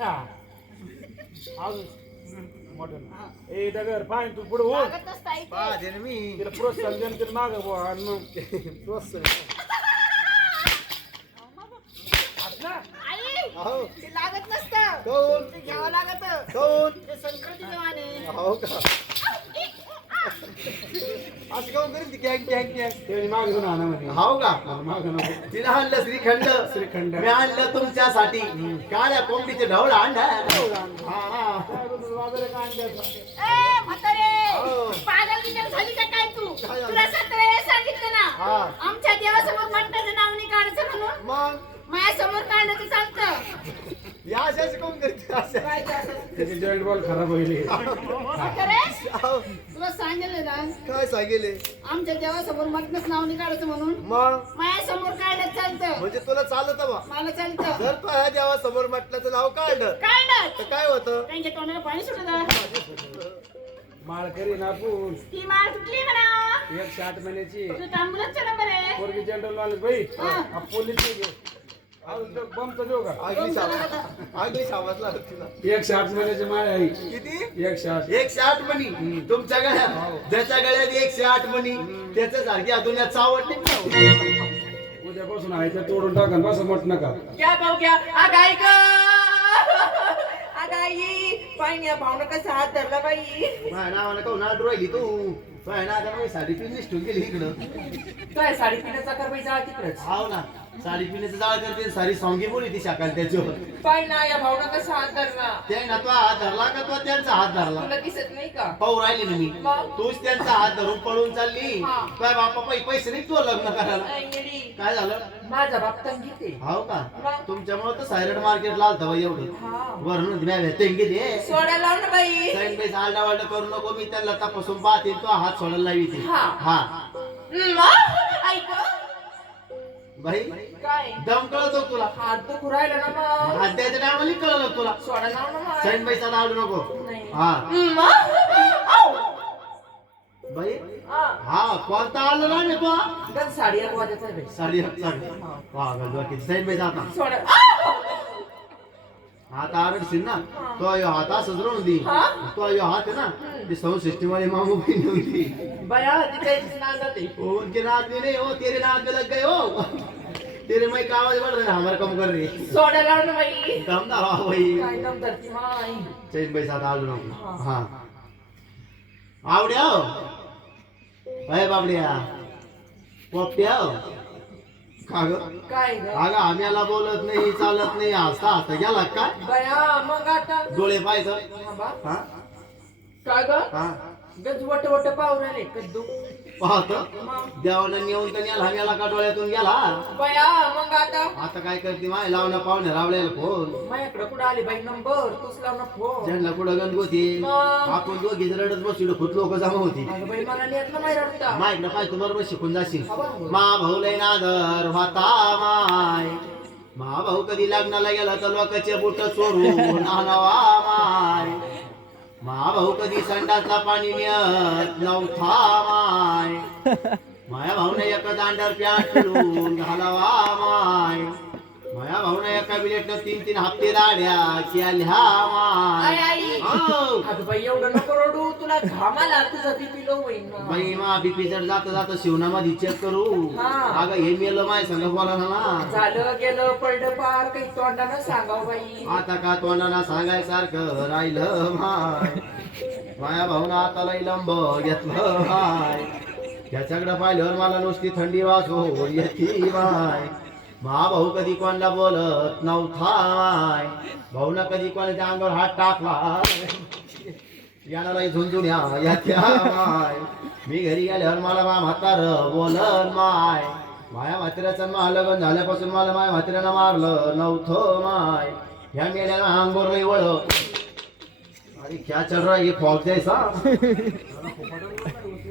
हा. मोठं ए दगर पाय तू पुढे हो. पाहते ना मी. तिला प्रोत्साहन देणं तिला मागं प्रोत्साहन. ते लागत नसतं. कोण? ते घ्यावं लागत. कोण? ते हो का? असं काऊन करीत ती गॅंग गॅंग गॅंग. त्याने मागं जाऊन आणा म्हणे. हाव का? मला मागं नको. तिला आणलं श्रीखंड. श्रीखंड. मी आणलं तुमच्यासाठी. काळ्या कोंबडीचे ढवळा आणला हा. बाजारात काय आणलं? ए म्हातारे हो. पागल बिगल झाली का काय तू? काय झालं? तुला सतरा वेळेस सांगितलं ना. हा. आमच्या देवासमोर मटणाचं नाव नाही काढायचं म्हणून. मग? माझ्यासमोर काढलं तर चालतं या अशाच कोण करते? अशा काय ते? त्याचे जॉईंट बॉल खराब होईल. तुला सांगितलं ना काय सांगेले आमच्या देवासमोर मटणाचं नाव नाही काढायचं म्हणून. मग? माझ्यासमोर काढलं चालतं. म्हणजे तुला चालत बा. मला चालतं. जर तो ह्या देवा समोर म्हटलं नाव काढलं काढलं. तर काय होतं? त्यांच्या तोंडाला पाणी सुटलं. माळ करी ना आपण. ती माळ तुटली म्हणा. एकशे आठ महिन्याची. तुझा नंबर आहे. पोरगी जनरल नॉलेज बाई. पोलीस एकशे आठ महिन्याची माळ आहे. किती? एकशे आठ एकशे आठ मणी? तुमच्या गळ्यात? ज्याच्या गळ्यात एकशे आठ मणी त्याच्या सारखी अजून चावट नाही उद्यापासून आहे ते तोडून टाका बस म्हट नका. क्या भाऊ क्या आगाई ग. आगाई पाहिजे भावना कसा हात धरला बाई. नावानं काहून आड राहिली तू? माझ्या नावानं साडी पिन निष्ठून गेली इकडं. काय साडी पिण्याचा कर बाई जा तिकडच. हाव ना. साडी पिण्याचं जाळ करते सारी सॉंगी बोली ती शाकाल त्याच्यावर. पाय ना या भावना कसा हात धरला? ते ना तो हात धरला का तो त्यांचा हात धरला? तुला दिसत नाही का? पाहू राहिली ना मी. मग? तूच त्यांचा हात धरून पळून चालली. हा. काय बापा पै पैसे नाही तू लग्न करायला? ऐ येडी. काय झालं? माझा बाप तंगीत आहे हाव का? तुमच्यामुळे तर सायरड मार्केट लाल तवा एवढं. हा. वरून तेंगी दे. सोडा लाव ना बाई. आलडा वालडा करू नको मी त्यांना तपासून पाहते तो हात सोडायला लावी ते. हा. हा. हम्म, आ? ऐक. बाई काय? दम कळतो तुला. हात दुखू राहिला ना मग. हात द्यायच्या टायमाला कळलं तुला. सोडा ना मग. साईड बाईचा आवडू नको. नाही. हा. हम्म? आऊ. बाई. हा. कोणता आलं ना रे तो? गं, साडी एक वाजायचा आहे बाई. साडी साडी. वा गंजवा साईड बाई जाता. सोडा. आ! आता आरडशील ना तो यो हात असंच राहून दे हा? तो यो हात आहे ना ते सौ सिस्टम वाली मामू बहीण होती बया तिच्या इथे नांदात. आहे. ओ उनके नाक में नहीं हो तेरे नाक में लग गए हो तेरे मैं का आवाज बढ़ रहा है? हमारा कम कर रही सोडा लाव ना बाई दम ना रहा भाई। काय दम धरती माई चैन पैसा आलू नको हा। आवड्या हो? अय बाबड्या पोपट्या का ग? काय ग? अगं आम्हाला बोलत नाही चालत नाही हसता हसता गेला काय बया मग आता डोळे पाहायचं. हा का ग? हा। गज वट वट पाहू राहिले कद्दू. पाहतो. मग? देवानं नेऊन तर गेला का डोळ्यातून गेला? बया मग आता? आता काय करते माय? लावणं पाहुणे रावल्याला फोन. माझ्याकडे कुठं आली बाई? नंबर? तूच लाव ना फोन. ज्यांना कुठं गणगोती? आपण दोघी रडत बसलो खूप लोक जमा होती. नेत ना पाय तुम्हाला बस शिकून जाशील. मा भाऊ लय नादर होता माय. मा भाऊ कधी लग्नाला गेला तर लोकांचे बुट चोरून आणावा माय. मा भाऊ कधी संडासला पाणी नेत नव्हता माय. माया भाऊने एका दांडावर प्याट घालावा माय. माया भाऊने एका बिलेटनं तीन तीन हप्ते लाड्या केल्या माय हो. बाई एवढं नको रडू. तुला घामाला तुझा बीपी लो होईन. बाई मा बीपी जर जात जात शिवनामध्ये चेक करू. हा. अगं हे मेलं माय संग बोला ना. झालं गेलं पडलं पार. काही तोंडानं सांगाव बाई. आता का तोंडाना सांगायसारखं राहिलं माय? माया भाऊन आता लई लंब घेतलं माय. त्याच्याकडे पाहिल्यावर मला नुसती थंडी वाजो येती माय. महाभाऊ कधी कोणाला बोलत नव्हताय? माय भाऊना कधी कोणाच्या अंगावर हात टाकला याला झुंजून या माय. मी घरी गेल्यावर मला मा म्हातार बोलत माय. माया म्हाताऱ्याचं मा लग्न झाल्यापासून मला माया म्हाताऱ्यानं मारलं नव्हतं माय. ह्या मेल्यानं अंगोर लई वळ अरे क्या चल रहा ये फॉग जैसा